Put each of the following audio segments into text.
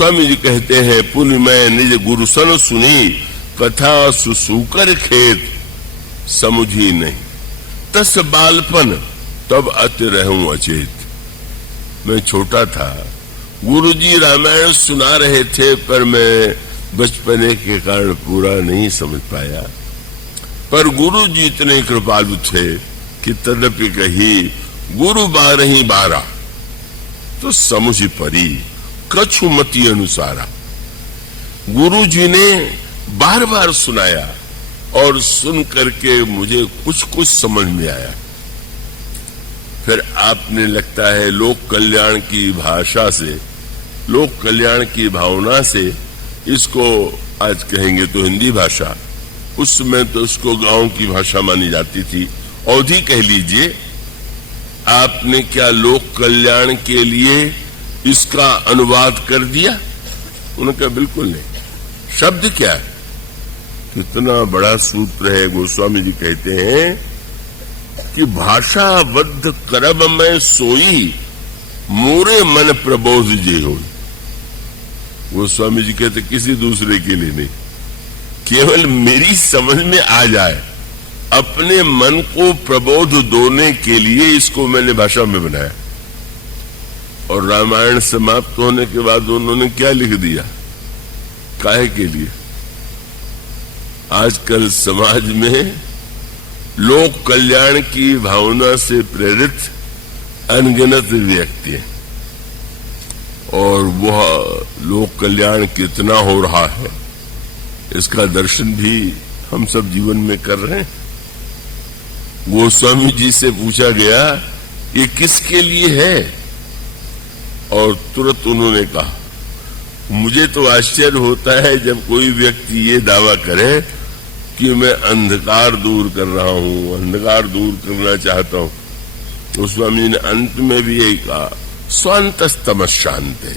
गोस्वामी जी कहते हैं, पुण्य मैं निज गुरु सन सुनी, कथा सुसूकर खेत समुझी नहीं, तस बालपन तब अति रहूं अचेत। मैं छोटा था, गुरुजी रामायण सुना रहे थे, पर मैं बचपने के कारण पूरा नहीं समझ पाया। पर गुरुजी इतने कृपालु थे कि तदपि कही गुरु 12 तो समझ परी कछु मति अनुसारा। गुरु जी ने बार बार सुनाया और सुन करके मुझे कुछ कुछ समझ में आया। फिर आपने लगता है लोक कल्याण की भाषा से, लोक कल्याण की भावना से, इसको आज कहेंगे तो हिंदी भाषा, उस समय तो उसको गांव की भाषा मानी जाती थी, अवधी कह लीजिए। आपने क्या लोक कल्याण के लिए इसका अनुवाद कर दिया? उन्होंने कहा बिल्कुल नहीं। शब्द क्या है? कितना बड़ा सूत्र है। गोस्वामी जी कहते हैं कि भाषाबद्ध करब में सोई, मोरे मन प्रबोध जे हो। गोस्वामी जी कहते किसी दूसरे के लिए नहीं, केवल मेरी समझ में आ जाए, अपने मन को प्रबोध दोने के लिए इसको मैंने भाषा में बनाया। और रामायण समाप्त होने के बाद उन्होंने क्या लिख दिया? काहे के लिए? आजकल समाज में लोक कल्याण की भावना से प्रेरित अनगिनत व्यक्ति हैं, और वह लोक कल्याण कितना हो रहा है इसका दर्शन भी हम सब जीवन में कर रहे हैं। गोस्वामी जी से पूछा गया ये किसके लिए है, और तुरंत उन्होंने कहा, मुझे तो आश्चर्य होता है जब कोई व्यक्ति ये दावा करे कि मैं अंधकार दूर कर रहा हूं, अंधकार दूर करना चाहता हूं। गोस्वामी जी ने अंत में भी यही कहा, स्वांतस्तमः शांते,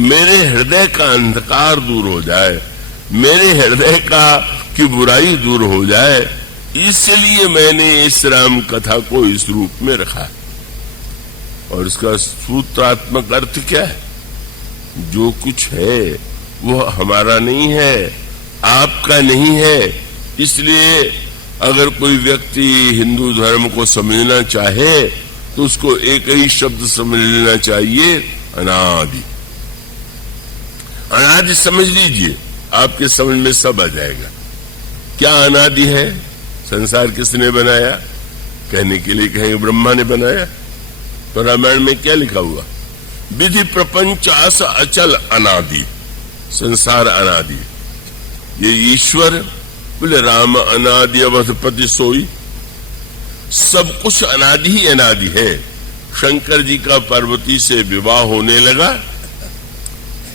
मेरे हृदय का अंधकार दूर हो जाए, मेरे हृदय का की बुराई दूर हो जाए, इसलिए मैंने इस राम कथा को इस रूप में रखा। और इसका सूत्रात्मक अर्थ क्या है? जो कुछ है वह हमारा नहीं है, आपका नहीं है। इसलिए अगर कोई व्यक्ति हिंदू धर्म को समझना चाहे तो उसको एक ही शब्द समझ लेना चाहिए, अनादि। अनादि समझ लीजिए, आपके समझ में सब आ जाएगा। क्या अनादि है? संसार किसने बनाया? कहने के लिए कहेंगे ब्रह्मा ने बनाया। तो रामायण में क्या लिखा हुआ? विधि प्रपंच अस अचल अनादि, संसार अनादि। ये ईश्वर बोले राम अनादि अवधपति सोई, सब कुछ अनादि ही अनादि है। शंकर जी का पार्वती से विवाह होने लगा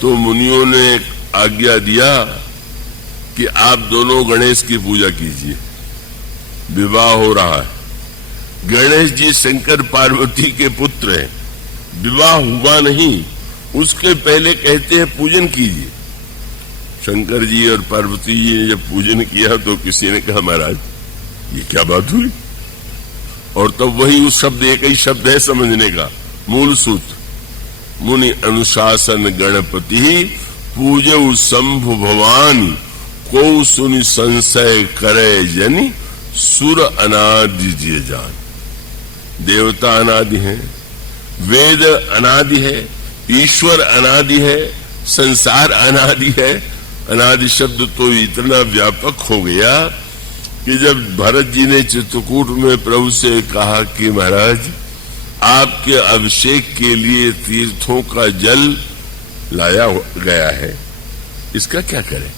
तो मुनियों ने आज्ञा दिया कि आप दोनों गणेश की पूजा कीजिए। विवाह हो रहा है, गणेश जी शंकर पार्वती के पुत्र हैं, विवाह हुआ नहीं, उसके पहले कहते हैं पूजन कीजिए। शंकर जी और पार्वती जी ने जब पूजन किया तो किसी ने कहा महाराज ये क्या बात हुई? और तब वही उस शब्द, एक ही शब्द है समझने का, मूल सूत्र, मुनि अनुशासन गणपति पूजऊ शंभु भवानी, को सुनि संशय करे जनि, सुर अनादि जिय जान। देवता अनादि है, वेद अनादि है, ईश्वर अनादि है, संसार अनादि है। अनादि शब्द तो इतना व्यापक हो गया कि जब भरत जी ने चित्रकूट में प्रभु से कहा कि महाराज आपके अभिषेक के लिए तीर्थों का जल लाया गया है, इसका क्या करें?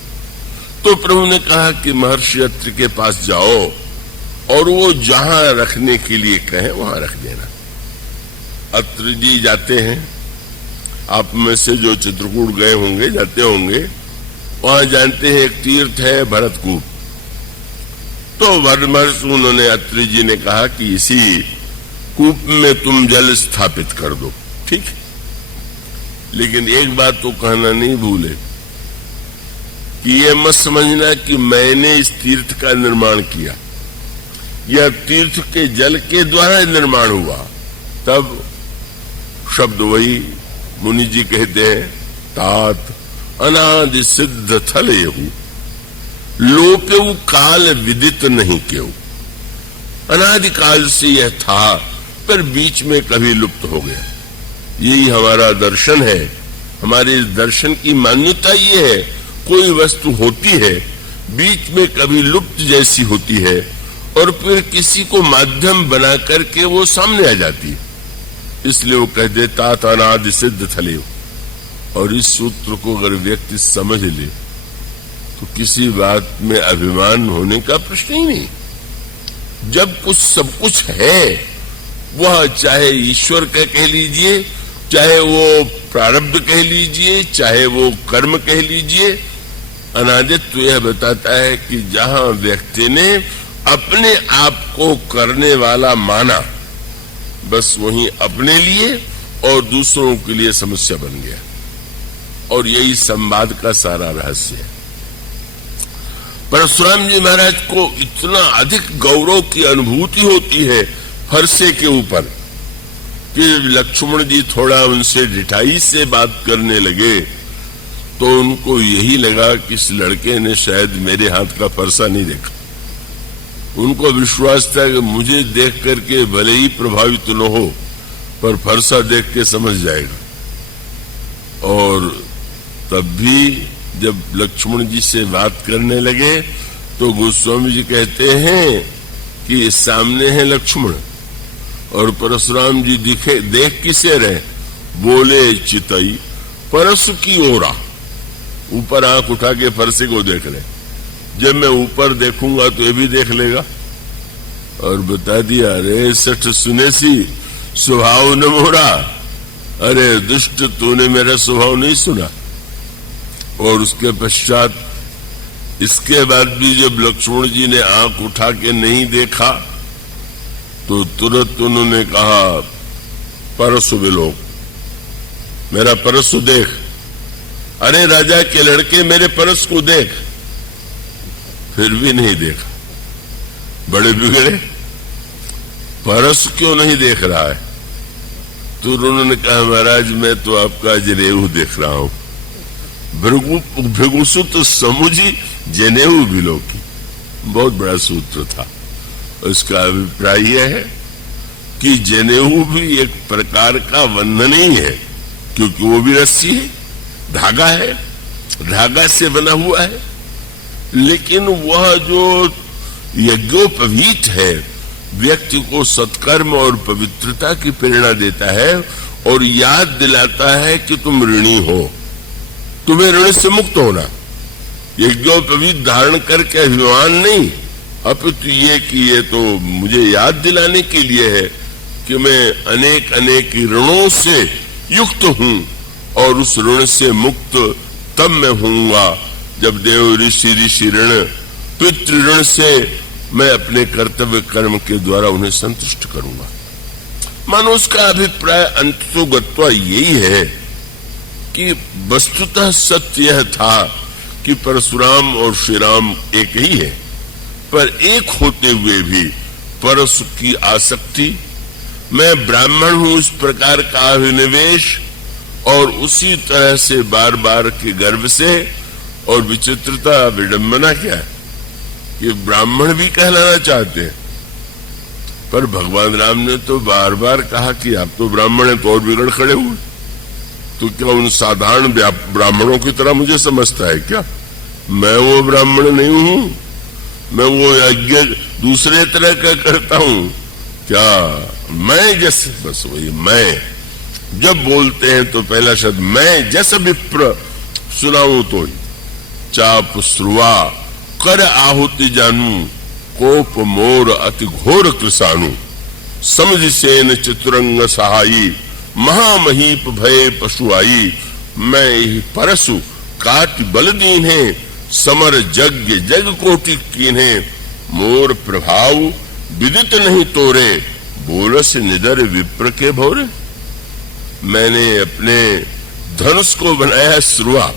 तो प्रभु ने कहा कि महर्षि अत्रि के पास जाओ और वो जहां रखने के लिए कहें वहां रख देना। अत्रि जी जाते हैं, आप में से जो चित्रकूट गए होंगे, जाते होंगे, वहां जानते हैं एक तीर्थ है भरतकूप। तो महर्षि उन्होंने, अत्रि जी ने कहा कि इसी कूप में तुम जल स्थापित कर दो, ठीक है। लेकिन एक बात तो कहना नहीं भूले कि ये मत समझना कि मैंने इस तीर्थ का निर्माण किया, यह तीर्थ के जल के द्वारा निर्माण हुआ। तब शब्द वही मुनि जी कहते हैं तात अनादि सिद्ध थलेहु लोकेउ काल विदित नहीं केउ। अनादिकाल से यह था पर बीच में कभी लुप्त हो गया। यही हमारा दर्शन है। हमारे दर्शन की मान्यता ये है, कोई वस्तु होती है, बीच में कभी लुप्त जैसी होती है और फिर किसी को माध्यम बना करके वो सामने आ जाती है। इसलिए वो कह देता था अनादि सिद्ध थले। और इस सूत्र को अगर व्यक्ति समझ ले तो किसी बात में अभिमान होने का प्रश्न ही नहीं। जब कुछ सब कुछ है, वह चाहे ईश्वर का कह लीजिए, चाहे वो प्रारब्ध कह लीजिए, चाहे वो कर्म कह लीजिए, अनादित्व यह बताता है कि जहां व्यक्ति ने अपने आप को करने वाला माना, बस वहीं अपने लिए और दूसरों के लिए समस्या बन गया। और यही संवाद का सारा रहस्य है। परशुराम जी महाराज को इतना अधिक गौरव की अनुभूति होती है फरसे के ऊपर कि लक्ष्मण जी थोड़ा उनसे ढिठाई से बात करने लगे तो उनको यही लगा कि इस लड़के ने शायद मेरे हाथ का फरसा नहीं देखा। उनको विश्वास था कि मुझे देख करके भले ही प्रभावित न हो, पर फरसा देख के समझ जाएगा। और तब भी जब लक्ष्मण जी से बात करने लगे तो गोस्वामी जी कहते हैं कि सामने है लक्ष्मण और परशुराम जी देख किसे रहे, बोले चितई परसु की ओरा। ऊपर आंख उठा के फरसे को देख रहे, जब मैं ऊपर देखूंगा तो ये भी देख लेगा। और बता दिया, अरे सठ सुने सी स्वभाव न मोरा, अरे दुष्ट तूने मेरा स्वभाव नहीं सुना। और उसके पश्चात इसके बाद भी जब लक्ष्मण जी ने आंख उठा के नहीं देखा तो तुरंत उन्होंने कहा, परसु बिलोक, मेरा परसु देख। अरे राजा के लड़के मेरे परस को देख। फिर भी नहीं देखा, बड़े बिगड़े, परस क्यों नहीं देख रहा है? तो उन्होंने कहा, महाराज मैं तो आपका जनेऊ देख रहा हूं। भृगुसुत समुझी जनेऊ बिलोकी, बहुत बड़ा सूत्र था। उसका अभिप्राय यह है कि जनेऊ भी एक प्रकार का बंधन ही है, क्योंकि वो भी रस्सी है, धागा है, धागा से बना हुआ है। लेकिन वह जो यज्ञोपवीत है, व्यक्ति को सत्कर्म और पवित्रता की प्रेरणा देता है और याद दिलाता है कि तुम ऋणी हो, तुम्हें ऋण से मुक्त होना। यज्ञोपवीत धारण करके अभिमान नहीं, अपितु ये कि ये तो मुझे याद दिलाने के लिए है कि मैं अनेक अनेक ऋणों से युक्त हूं और उस ऋण से मुक्त तब मैं होऊंगा जब देव ऋषि ऋण पितृ ऋण से मैं अपने कर्तव्य कर्म के द्वारा उन्हें संतुष्ट करूंगा। मानो उसका अभिप्राय अंततोगत्वा यही है कि वस्तुतः सत्य यह था कि परशुराम और श्री राम एक ही है, पर एक होते हुए भी परसु की आसक्ति, मैं ब्राह्मण हूं इस प्रकार का अभिनिवेश और उसी तरह से बार बार के गर्व से, और विचित्रता विडंबना क्या है कि ब्राह्मण भी कहलाना चाहते हैं, पर भगवान राम ने तो बार बार कहा कि आप तो ब्राह्मण हैं, तो और बिगड़ खड़े हुए। तो क्या उन साधारण ब्राह्मणों की तरह मुझे समझता है क्या? मैं वो ब्राह्मण नहीं हूं, मैं वो यज्ञ दूसरे तरह का करता हूं क्या? मैं जैसे, बस वही मैं जब बोलते हैं तो पहला शब्द मैं जैसे विप्र सुनाऊं तो चाप श्रुवा कर आहुति जानू कोप मोर अति घोर कृषाणु समझ सेन चतुरंग सहाई महामहीप भय पशु आई मैं ही परसु काट बल दीन है समर यज्ञ जग कोटि कीन्हे मोर प्रभाव विदित नहीं तोरे बोलस निदर विप्र के भोरे। मैंने अपने धनुष को बनाया श्रुआ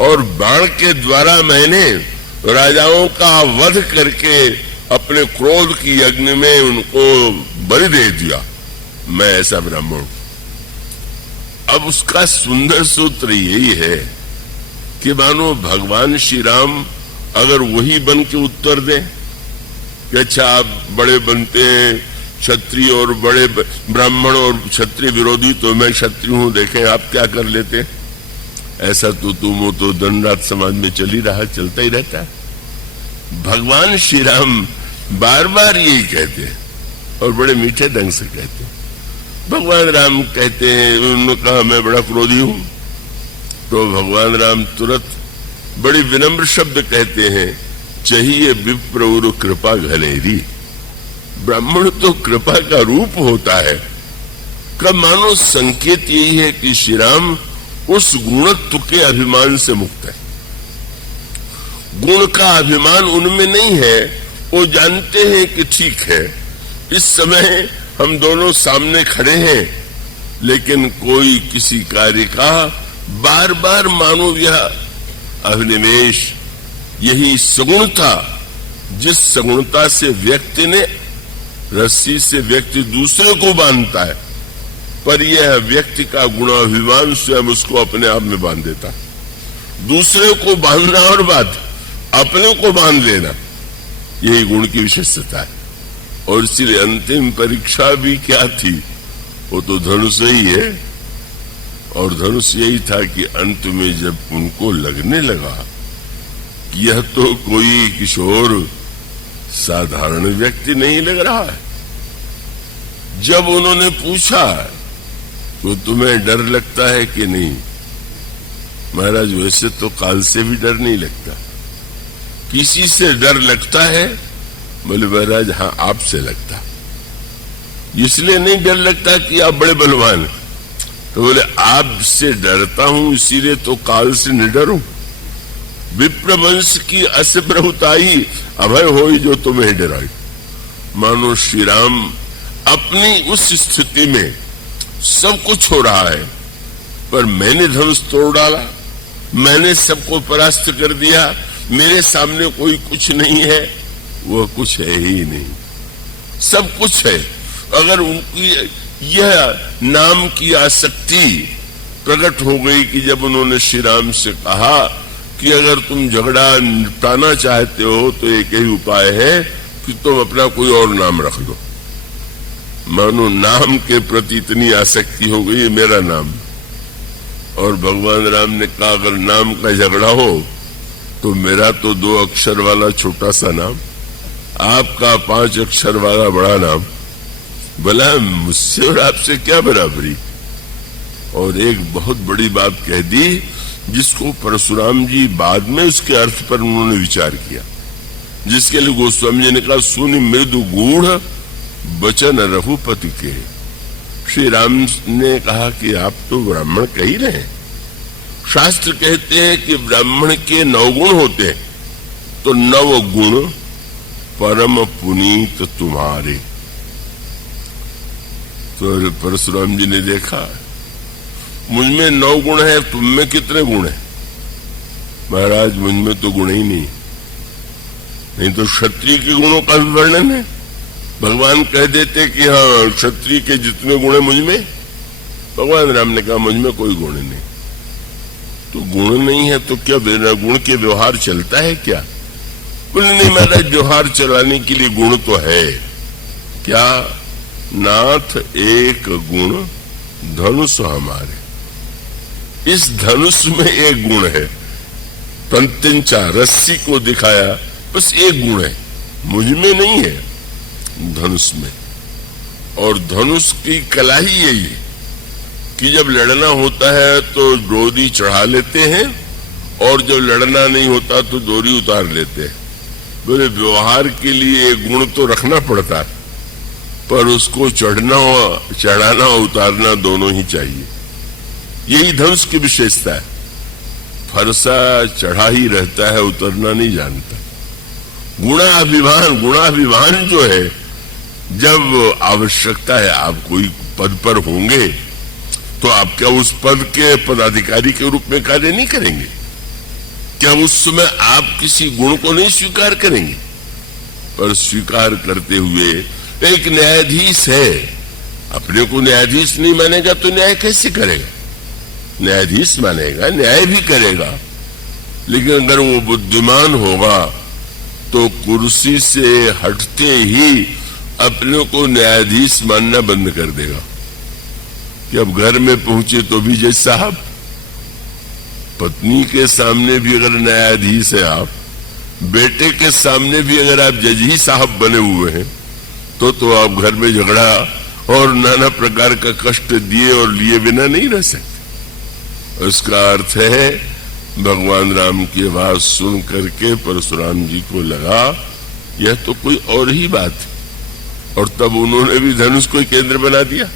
और बाण के द्वारा मैंने राजाओं का वध करके अपने क्रोध की अग्नि में उनको बलि दे दिया। मैं ऐसा ब्राह्मण। अब उसका सुंदर सूत्र यही है कि मानो भगवान श्री राम अगर वही बन के उत्तर दें कि अच्छा आप बड़े बनते हैं क्षत्रिय और बड़े ब्राह्मण और क्षत्रिय विरोधी, तो मैं क्षत्रिय हूं, देखें आप क्या कर लेते हैं, ऐसा तो तुम तो दिन रात समाज में चल ही रहा, चलता ही रहता है। भगवान श्री राम बार बार यही कहते हैं और बड़े मीठे ढंग से कहते हैं। भगवान राम कहते हैं, उन्होंने कहा मैं बड़ा क्रोधी हूं, तो भगवान राम तुरंत बड़ी विनम्र शब्द कहते हैं, चाहिए विप्र उरु कृपा घनेरी। ब्राह्मण तो कृपा का रूप होता है। कब मानो संकेत यही है कि श्री राम उस गुणत्व के अभिमान से मुक्त है। गुण का अभिमान उनमें नहीं है, वो जानते हैं कि ठीक है इस समय हम दोनों सामने खड़े हैं, लेकिन कोई किसी कार्य का बार बार मानो यह अभिनिवेश, यही सगुणता, जिस सगुणता से व्यक्ति ने रस्सी से व्यक्ति दूसरे को बांधता है, पर यह व्यक्ति का गुणाभिमान स्वयं उसको अपने आप में बांध देता है। दूसरे को बांधना और बात, अपने को बांध लेना, यही गुण की विशेषता है। और इसलिए अंतिम परीक्षा भी क्या थी, वो तो धनुष ही है। और धनुष यही था कि अंत में जब उनको लगने लगा कि यह तो कोई किशोर साधारण व्यक्ति नहीं लग रहा है, जब उन्होंने पूछा तो तुम्हें डर लगता है कि नहीं, महाराज वैसे तो काल से भी डर नहीं लगता। किसी से डर लगता है? बोले महाराज हाँ आपसे लगता। इसलिए नहीं डर लगता कि आप बड़े बलवान, तो बोले आपसे डरता हूं इसीलिए तो काल से निडर हूं। विप्र वंश की अस प्रभुताई अभय होई जो तुम्हें डराई। मानो श्री राम अपनी उस स्थिति में सब कुछ हो रहा है, पर मैंने धनुष तोड़ डाला, मैंने सबको परास्त कर दिया, मेरे सामने कोई कुछ नहीं है। वह कुछ है ही नहीं, सब कुछ है। अगर उनकी यह नाम की आसक्ति प्रकट हो गई कि जब उन्होंने श्री राम से कहा कि अगर तुम झगड़ा निपटाना चाहते हो तो एक ही उपाय है कि तुम अपना कोई और नाम रख लो। मानो नाम के प्रति इतनी आसक्ति हो गई, मेरा नाम। और भगवान राम ने कहा अगर नाम का झगड़ा हो तो मेरा तो 2 अक्षर वाला छोटा सा नाम, आपका 5 अक्षर वाला बड़ा नाम, भला मुझसे और आपसे क्या बराबरी। और एक बहुत बड़ी बात कह दी जिसको परशुराम जी बाद में उसके अर्थ पर उन्होंने विचार किया, जिसके लिए गोस्वामी जी ने कहा सुनि मृदु गूढ़ वचन रघुपति के। श्री राम ने कहा कि आप तो ब्राह्मण कह ही रहे हैं, शास्त्र कहते हैं कि ब्राह्मण के 9 गुण होते हैं, तो 9 गुण परम पुनीत तुम्हारे। तो परशुराम जी ने देखा मुझ में 9 गुण है, तुम में कितने गुण है? महाराज मुझ में तो गुण ही नहीं तो क्षत्रिय के गुणों का भी वर्णन है। भगवान कह देते कि हाँ क्षत्रिय के जितने गुण है मुझ में। भगवान राम ने कहा मुझ में कोई गुण नहीं। तो गुण नहीं है तो क्या बिना गुण के व्यवहार चलता है क्या? बोले नहीं महाराज, व्यवहार चलाने के लिए गुण तो है। क्या? नाथ एक गुण धनुष हमारे। इस धनुष में एक गुण है, पंतिंचा रस्सी को दिखाया, बस एक गुण है, मुझ में नहीं है, धनुष में। और धनुष की कला ही यही है कि जब लड़ना होता है तो डोरी चढ़ा लेते हैं और जब लड़ना नहीं होता तो डोरी उतार लेते हैं। बोले व्यवहार के लिए एक गुण तो रखना पड़ता है, पर उसको चढ़ाना और उतारना दोनों ही चाहिए। यही धनुष की विशेषता है। फरसा चढ़ा ही रहता है, उतरना नहीं जानता। गुणाभिमान जो है, जब आवश्यकता है आप कोई पद पर होंगे तो आप क्या उस पद के पदाधिकारी के रूप में कार्य नहीं करेंगे? क्या उस समय आप किसी गुण को नहीं स्वीकार करेंगे? पर स्वीकार करते हुए एक न्यायाधीश है, अपने को न्यायाधीश नहीं मानेगा तो न्याय कैसे करेगा? न्यायाधीश मानेगा, न्याय भी करेगा, लेकिन अगर वो बुद्धिमान होगा तो कुर्सी से हटते ही अपने को न्यायाधीश मानना बंद कर देगा कि अब घर में पहुंचे तो भी जज साहब, पत्नी के सामने भी अगर न्यायाधीश है आप, बेटे के सामने भी अगर आप जज ही साहब बने हुए हैं तो आप घर में झगड़ा और नाना प्रकार का कष्ट दिए और लिए बिना नहीं रह सकते। उसका अर्थ है भगवान राम की आवाज सुन करके परशुराम जी को लगा यह तो कोई और ही बात है, और तब उन्होंने भी धनुष को केंद्र बना दिया।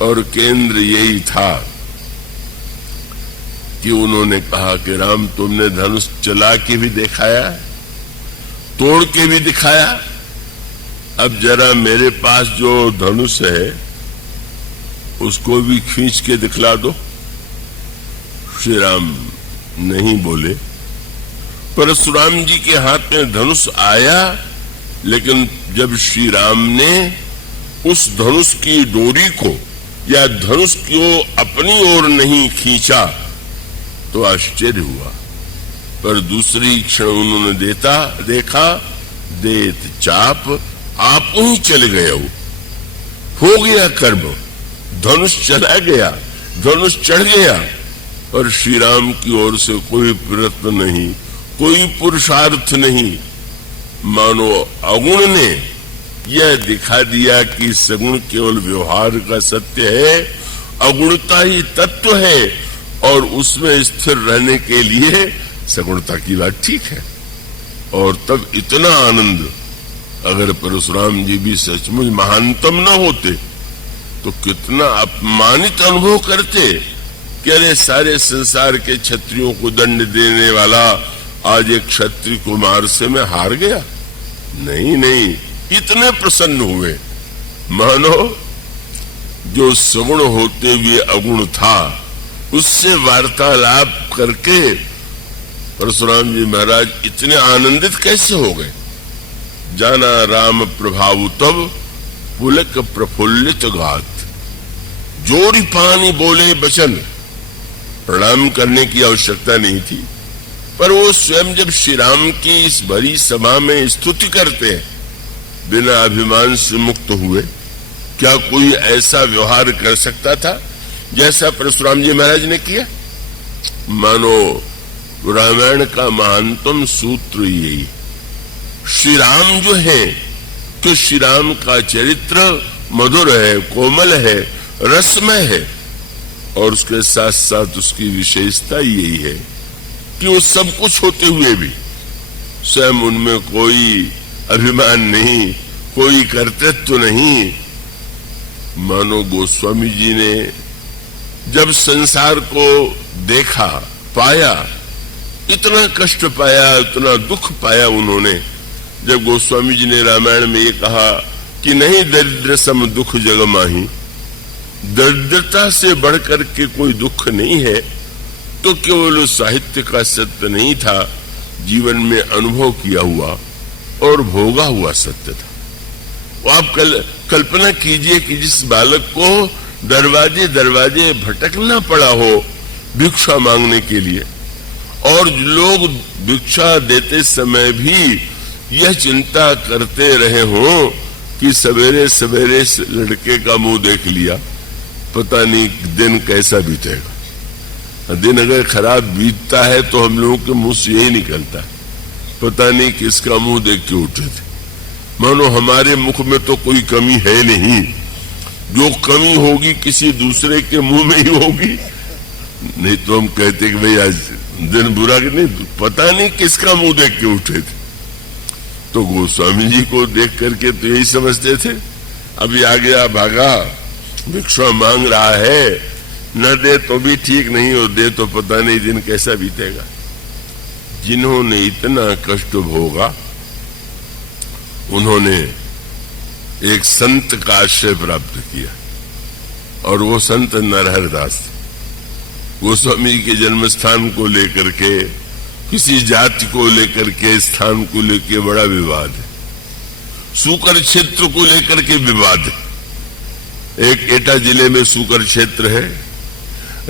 और केंद्र यही था कि उन्होंने कहा कि राम तुमने धनुष चला के भी दिखाया, तोड़ के भी दिखाया, अब जरा मेरे पास जो धनुष है उसको भी खींच के दिखला दो। श्री राम नहीं बोले। परशुराम जी के हाथ में धनुष आया, लेकिन जब श्री राम ने उस धनुष की डोरी को या धनुष को अपनी ओर नहीं खींचा तो आश्चर्य हुआ, पर दूसरी क्षण उन्होंने देखा देत चाप आप ही चले गए, हो गया कर्म, धनुष चला गया, धनुष चढ़ गया, और श्री राम की ओर से कोई प्रयत्न नहीं, कोई पुरुषार्थ नहीं। मानो अगुण ने यह दिखा दिया कि सगुण केवल व्यवहार का सत्य है, अगुणता ही तत्व है, और उसमें स्थिर रहने के लिए सगुणता की बात ठीक है। और तब इतना आनंद, अगर परशुराम जी भी सचमुच महानतम न होते तो कितना अपमानित अनुभव करते कि अरे सारे संसार के क्षत्रियों को दंड देने वाला आज एक क्षत्रिय कुमार से मैं हार गया। नहीं, इतने प्रसन्न हुए मानो जो सगुण होते हुए अगुण था उससे वार्तालाप करके परशुराम जी महाराज इतने आनंदित कैसे हो गए। जाना राम प्रभाव तब पुलक प्रफुल्लित गात, जोरी पानी बोले बचन। प्रणाम करने की आवश्यकता नहीं थी, पर वो स्वयं जब श्री राम की इस भरी सभा में स्तुति करते हैं बिना अभिमान से मुक्त हुए, क्या कोई ऐसा व्यवहार कर सकता था जैसा परशुराम जी महाराज ने किया। मानो रामायण का महानतम सूत्र यही, श्री राम जो है तो श्री राम का चरित्र मधुर है, कोमल है, रसमय है, और उसके साथ साथ उसकी विशेषता यही है कि वो सब कुछ होते हुए भी स्वयं उनमें कोई अभिमान नहीं, कोई कर्तृत्व नहीं। मानो गोस्वामी जी ने जब संसार को देखा, पाया, इतना कष्ट पाया, इतना दुख पाया उन्होंने, जब गोस्वामी जी ने रामायण में ये कहा कि नहीं दरिद्र सम दुख जग माही, दरिद्रता से बढ़कर के कोई दुख नहीं है, तो केवल साहित्य का सत्य नहीं था, जीवन में अनुभव किया हुआ और भोगा हुआ सत्य था। वो आप कल्पना कीजिए कि जिस बालक को दरवाजे दरवाजे भटकना पड़ा हो भिक्षा मांगने के लिए, और लोग भिक्षा देते समय भी यह चिंता करते रहे हों कि सवेरे सवेरे लड़के का मुंह देख लिया, पता नहीं दिन कैसा बीतेगा। दिन अगर खराब बीतता है तो हम लोगों के मुंह से यही निकलता है, पता नहीं किसका मुंह देख के उठे थे। मानो हमारे मुख में तो कोई कमी है नहीं, जो कमी होगी किसी दूसरे के मुंह में ही होगी। नहीं तो हम कहते कि भाई आज दिन बुरा कि नहीं, पता नहीं किसका मुंह देख के उठे थे। तो गोस्वामी जी को देख करके तो यही समझते थे, अभी आ गया भागा, भिक्षा मांग रहा है, न दे तो भी ठीक नहीं, और दे तो पता नहीं दिन कैसा बीतेगा। जिन्होंने इतना कष्ट भोगा उन्होंने एक संत का आश्रय प्राप्त किया, और वो संत नरहर दास। गोस्वामी के जन्म स्थान को लेकर के, किसी जाति को लेकर के, स्थान को लेकर बड़ा विवाद है, सूकर क्षेत्र को लेकर के विवाद है। एक एटा जिले में सूकर क्षेत्र है,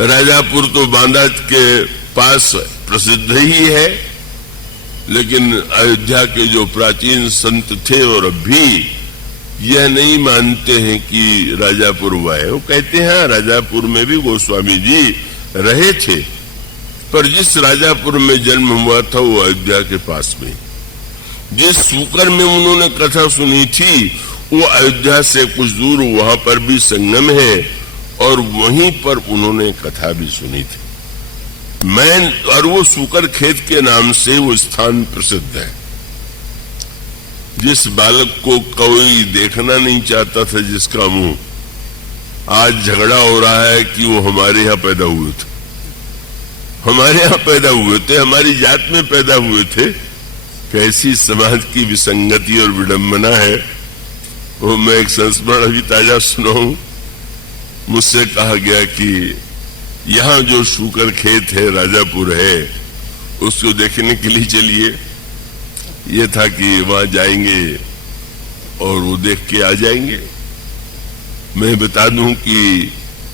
राजापुर तो बांदा के पास प्रसिद्ध ही है, लेकिन अयोध्या के जो प्राचीन संत थे और अब भी यह नहीं मानते हैं कि राजापुर हुआ है। वो कहते हैं राजापुर में भी गोस्वामी जी रहे थे, पर जिस राजापुर में जन्म हुआ था वो अयोध्या के पास में। जिस सूकर में उन्होंने कथा सुनी थी वो अयोध्या से कुछ दूर, वहां पर भी संगम है और वहीं पर उन्होंने कथा भी सुनी थी। और वो सूकर खेत के नाम से वो स्थान प्रसिद्ध है। जिस बालक को कोई देखना नहीं चाहता था, जिसका मुंह, आज झगड़ा हो रहा है कि वो हमारे यहाँ पैदा हुए थे, हमारे यहाँ पैदा हुए थे, हमारी जात में पैदा हुए थे। कैसी समाज की विसंगति और विडंबना है। वो मैं एक संस्मरण अभी ताजा सुनाऊं। मुझसे कहा गया कि यहाँ जो शूकर खेत है, राजापुर है, उसको देखने के लिए चलिए। ये था कि वहां जाएंगे और वो देख के आ जाएंगे। मैं बता दूं कि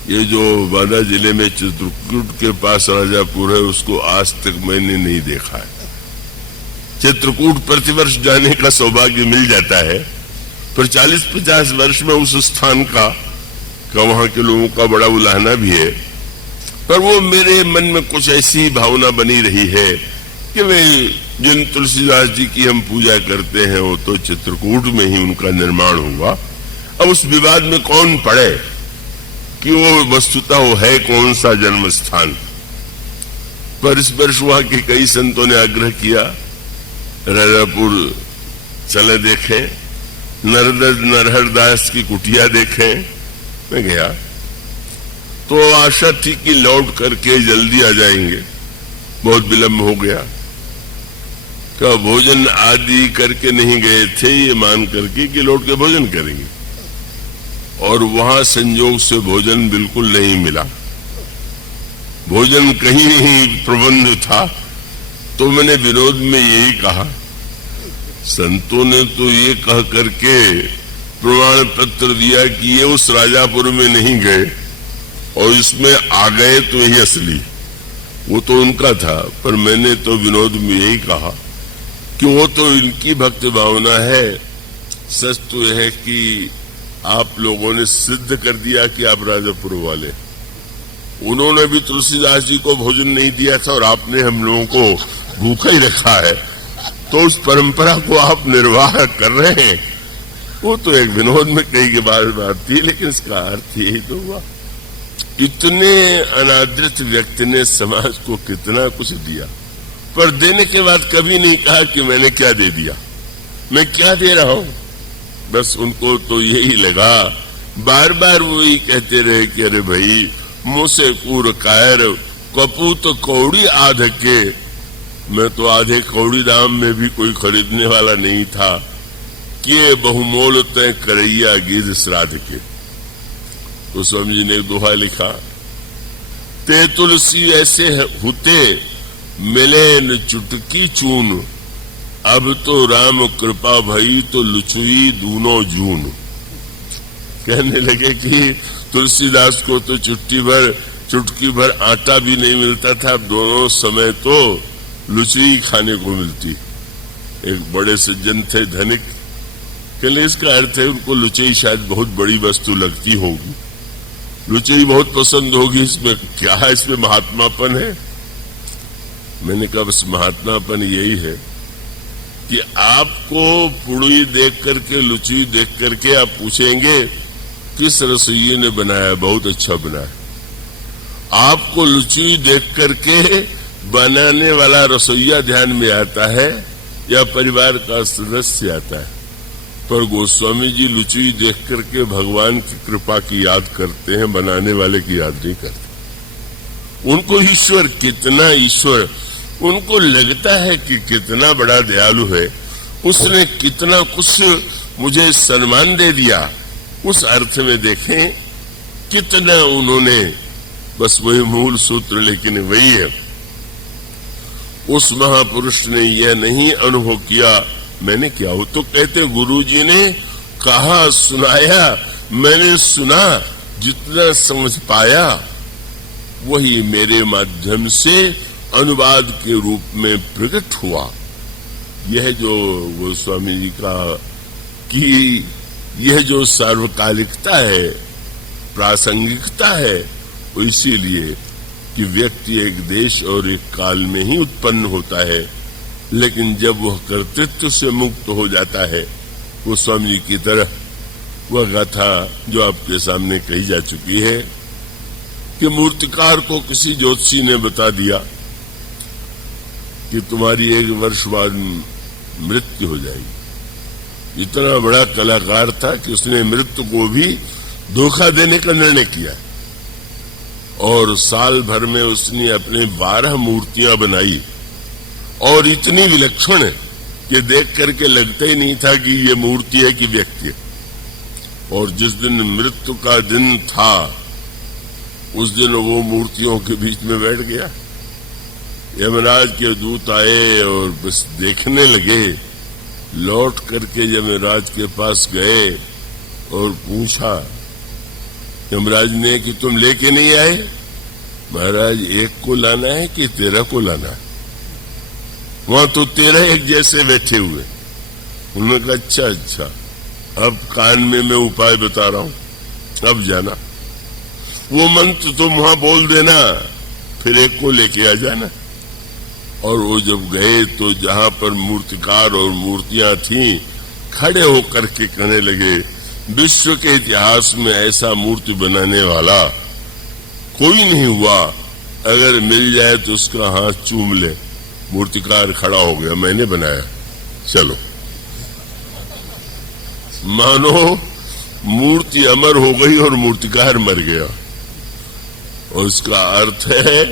ये जो बांदा जिले में चित्रकूट के पास राजापुर है, उसको आज तक मैंने नहीं देखा है। चित्रकूट प्रतिवर्ष जाने का सौभाग्य मिल जाता है, पर 40-50 वर्ष में उस स्थान का वहां के लोगों का बड़ा उलाहना भी है। पर वो मेरे मन में कुछ ऐसी भावना बनी रही है कि वे जिन तुलसीदास जी की हम पूजा करते हैं वो तो चित्रकूट में ही उनका निर्माण हुआ। अब उस विवाद में कौन पड़े कि वो वस्तुतः वो है कौन सा जन्म स्थान। पर इस वर्ष हुआ कि कई संतों ने आग्रह किया राजापुर चले देखें, नरहर दास की कुटिया देखें। मैं गया तो आशा थी कि लौट करके जल्दी आ जाएंगे, बहुत विलंब हो गया। का भोजन आदि करके नहीं गए थे, ये मान करके कि लौट के भोजन करेंगे, और वहां संयोग से भोजन बिल्कुल नहीं मिला। भोजन कहीं नहीं प्रबंध था। तो मैंने विरोध में यही कहा, संतों ने तो ये कह करके प्रमाण पत्र दिया कि ये उस राजापुर में नहीं गए और इसमें आ गए तो यही असली, वो तो उनका था। पर मैंने तो विनोद में यही कहा कि वो तो इनकी भक्ति भावना है। सच तो यह है कि आप लोगों ने सिद्ध कर दिया कि आप राजापुर वाले। उन्होंने भी तुलसीदास जी को भोजन नहीं दिया था और आपने हम लोगों को भूखा ही रखा है, तो उस परंपरा को आप निर्वाह कर रहे हैं। वो तो एक विनोद में कई के बात थी, लेकिन इसका अर्थ यही तो हुआ। इतने अनादृत व्यक्ति ने समाज को कितना कुछ दिया, पर देने के बाद कभी नहीं कहा कि मैंने क्या दे दिया, मैं क्या दे रहा हूं। बस उनको तो यही लगा, बार बार वो ही कहते रहे कि अरे भाई मुंह से कूर कायर कपूत कौड़ी आध के। मैं तो आधे कौड़ी दाम में भी कोई खरीदने वाला नहीं था कि बहुमोल तय करैया गिर श्राद्ध के। तो स्वामी जी ने एक दोहा लिखा, ते तुलसी ऐसे होते मिले न चुटकी चून, अब तो राम कृपा भई तो लुचुई दूनो जून। कहने लगे कि तुलसीदास को तो चुटकी भर आटा भी नहीं मिलता था, अब दोनों समय तो लुचुई खाने को मिलती। एक बड़े सज्जन थे, धनिक, कहने इसका अर्थ है उनको लुचई शायद बहुत बड़ी वस्तु लगती होगी, लुचई बहुत पसंद होगी, इसमें क्या है, इसमें महात्मापन है। मैंने कहा बस महात्मापन यही है कि आपको पुड़ी देख करके, लुचई देख करके आप पूछेंगे किस रसोइये ने बनाया, बहुत अच्छा बनाया। आपको लुचई देख करके बनाने वाला रसोइया ध्यान में आता है या परिवार का सदस्य आता है। पर गोस्वामी जी लुचई देख करके भगवान की कृपा की याद करते हैं, बनाने वाले की याद नहीं करते। उनको ईश्वर, कितना ईश्वर, उनको लगता है कि कितना बड़ा दयालु है, उसने कितना कुछ मुझे सम्मान दे दिया। उस अर्थ में देखें कितना उन्होंने, बस वही मूल सूत्र, लेकिन वही है, उस महापुरुष ने यह नहीं अनुभव किया मैंने क्या हो। तो कहते गुरुजी ने कहा सुनाया, मैंने सुना जितना समझ पाया, वही मेरे माध्यम से अनुवाद के रूप में प्रकट हुआ। यह जो गोस्वामी जी का कि यह जो सार्वकालिकता है, प्रासंगिकता है, वो इसीलिए कि व्यक्ति एक देश और एक काल में ही उत्पन्न होता है, लेकिन जब वह कर्तृत्व से मुक्त हो जाता है, वो स्वामी जी की तरह वह गाथा जो आपके सामने कही जा चुकी है कि मूर्तिकार को किसी ज्योतिषी ने बता दिया कि तुम्हारी 1 वर्ष बाद मृत्यु हो जाएगी। इतना बड़ा कलाकार था कि उसने मृत्यु को भी धोखा देने का निर्णय किया और साल भर में उसने अपने 12 मूर्तियां बनाई और इतनी विलक्षण कि देख करके लगता ही नहीं था कि ये मूर्ति है कि व्यक्ति है। और जिस दिन मृत्यु का दिन था, उस दिन वो मूर्तियों के बीच में बैठ गया। यमराज के दूत आए और बस देखने लगे। लौट करके यमराज के पास गए और पूछा यमराज ने कि तुम लेके नहीं आए? महाराज, 1 को लाना है कि 13 को लाना है? वहां तो 13 एक जैसे बैठे हुए। उन्होंने कहा अच्छा, अब कान में मैं उपाय बता रहा हूं, अब जाना, वो मंत्र तुम वहां बोल देना, फिर 1 को लेके आ जाना। और वो जब गए तो जहां पर मूर्तिकार और मूर्तियां थीं, खड़े होकर के कहने लगे, विश्व के इतिहास में ऐसा मूर्ति बनाने वाला कोई नहीं हुआ, अगर मिल जाए तो उसका हाथ चूम ले। मूर्तिकार खड़ा हो गया, मैंने बनाया, चलो। मानो मूर्ति अमर हो गई और मूर्तिकार मर गया। और उसका अर्थ है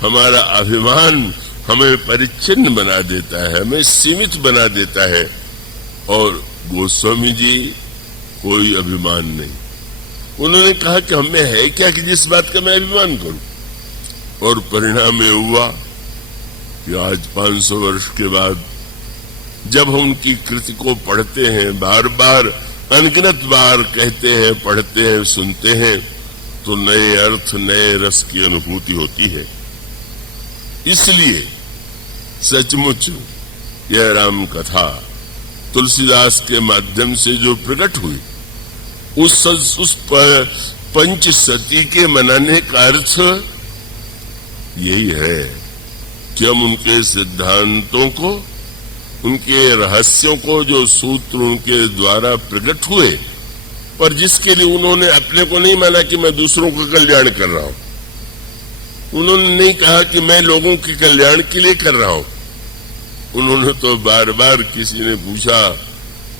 हमारा अभिमान हमें परिच्छिन्न बना देता है, हमें सीमित बना देता है। और गोस्वामी जी कोई अभिमान नहीं। उन्होंने कहा कि हमें है क्या कि जिस बात का मैं अभिमान करूं। और परिणाम ये हुआ कि आज 500 वर्ष के बाद जब हम उनकी कृति को पढ़ते हैं, बार बार अनगिनत बार कहते हैं, पढ़ते हैं, सुनते हैं, तो नए अर्थ, नए रस की अनुभूति होती है। इसलिए सचमुच यह राम कथा तुलसीदास के माध्यम से जो प्रकट हुई, उस पंचसती के मनाने का अर्थ यही है कि हम उनके सिद्धांतों को, उनके रहस्यों को, जो सूत्र उनके द्वारा प्रकट हुए, पर जिसके लिए उन्होंने अपने को नहीं माना कि मैं दूसरों का कल्याण कर रहा हूं, उन्होंने नहीं कहा कि मैं लोगों के कल्याण के लिए कर रहा हूं। उन्होंने तो बार बार, किसी ने पूछा,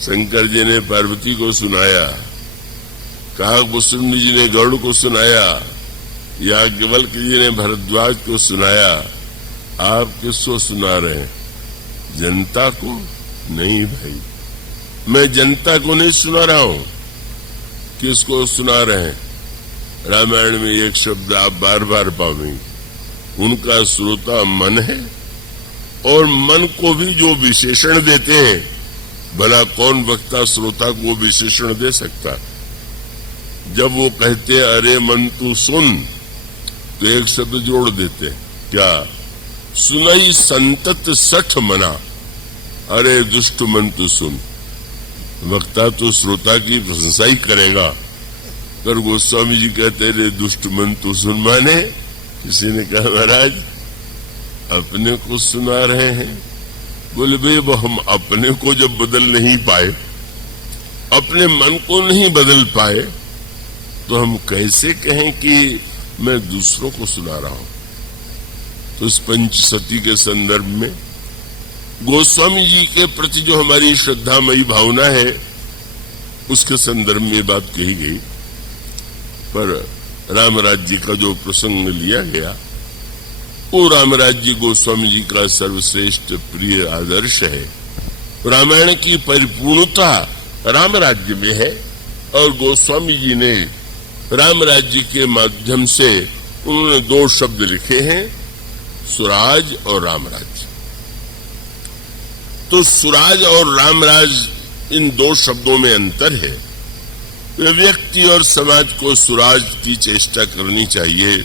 शंकर जी ने पार्वती को सुनाया, कहा वसुदेव जी ने गरुड़ को सुनाया, याज्ञवल्क्य जी ने भरद्वाज को सुनाया, आप किसको सुना रहे हैं? जनता को? नहीं भाई, मैं जनता को नहीं सुना रहा हूं। किसको सुना रहे हैं? रामायण में एक शब्द आप बार बार पाओगे, उनका श्रोता मन है। और मन को भी जो विशेषण देते हैं, भला कौन वक्ता श्रोता को विशेषण दे सकता? जब वो कहते हैं अरे मन तू सुन, तो एक शब्द जोड़ देते हैं, क्या? सुनई संतत सठ मना, अरे दुष्ट मन तू सुन। वक्ता तो श्रोता की प्रशंसा ही करेगा, पर गोस्वामी जी कहते रे दुष्ट मन तू सुन, माने किसी ने कहा महाराज अपने को सुना रहे हैं। बोले भाई, वो हम अपने को जब बदल नहीं पाए, अपने मन को नहीं बदल पाए, तो हम कैसे कहें कि मैं दूसरों को सुना रहा हूं? तो इस पंचसती के संदर्भ में गोस्वामी जी के प्रति जो हमारी श्रद्धामयी भावना है, उसके संदर्भ में बात कही गई। पर रामराज्य का जो प्रसंग लिया गया, वो रामराज्य गोस्वामी जी का सर्वश्रेष्ठ प्रिय आदर्श है। रामायण की परिपूर्णता रामराज्य में है, और गोस्वामी जी ने रामराज्य के माध्यम से उन्होंने 2 शब्द लिखे हैं, सुराज और रामराज्य। तो सुराज और रामराज, इन 2 शब्दों में अंतर है। व्यक्ति और समाज को सुराज की चेष्टा करनी चाहिए,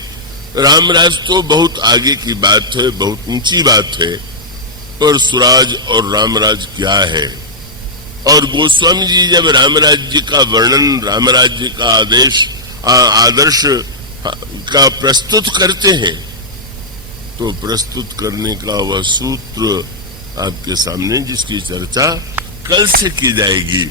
रामराज तो बहुत आगे की बात है, बहुत ऊंची बात है, पर स्वराज और रामराज क्या है? और गोस्वामी जी जब रामराज्य का वर्णन, रामराज्य का आदर्श का प्रस्तुत करते हैं, तो प्रस्तुत करने का वह सूत्र आपके सामने, जिसकी चर्चा कल से की जाएगी,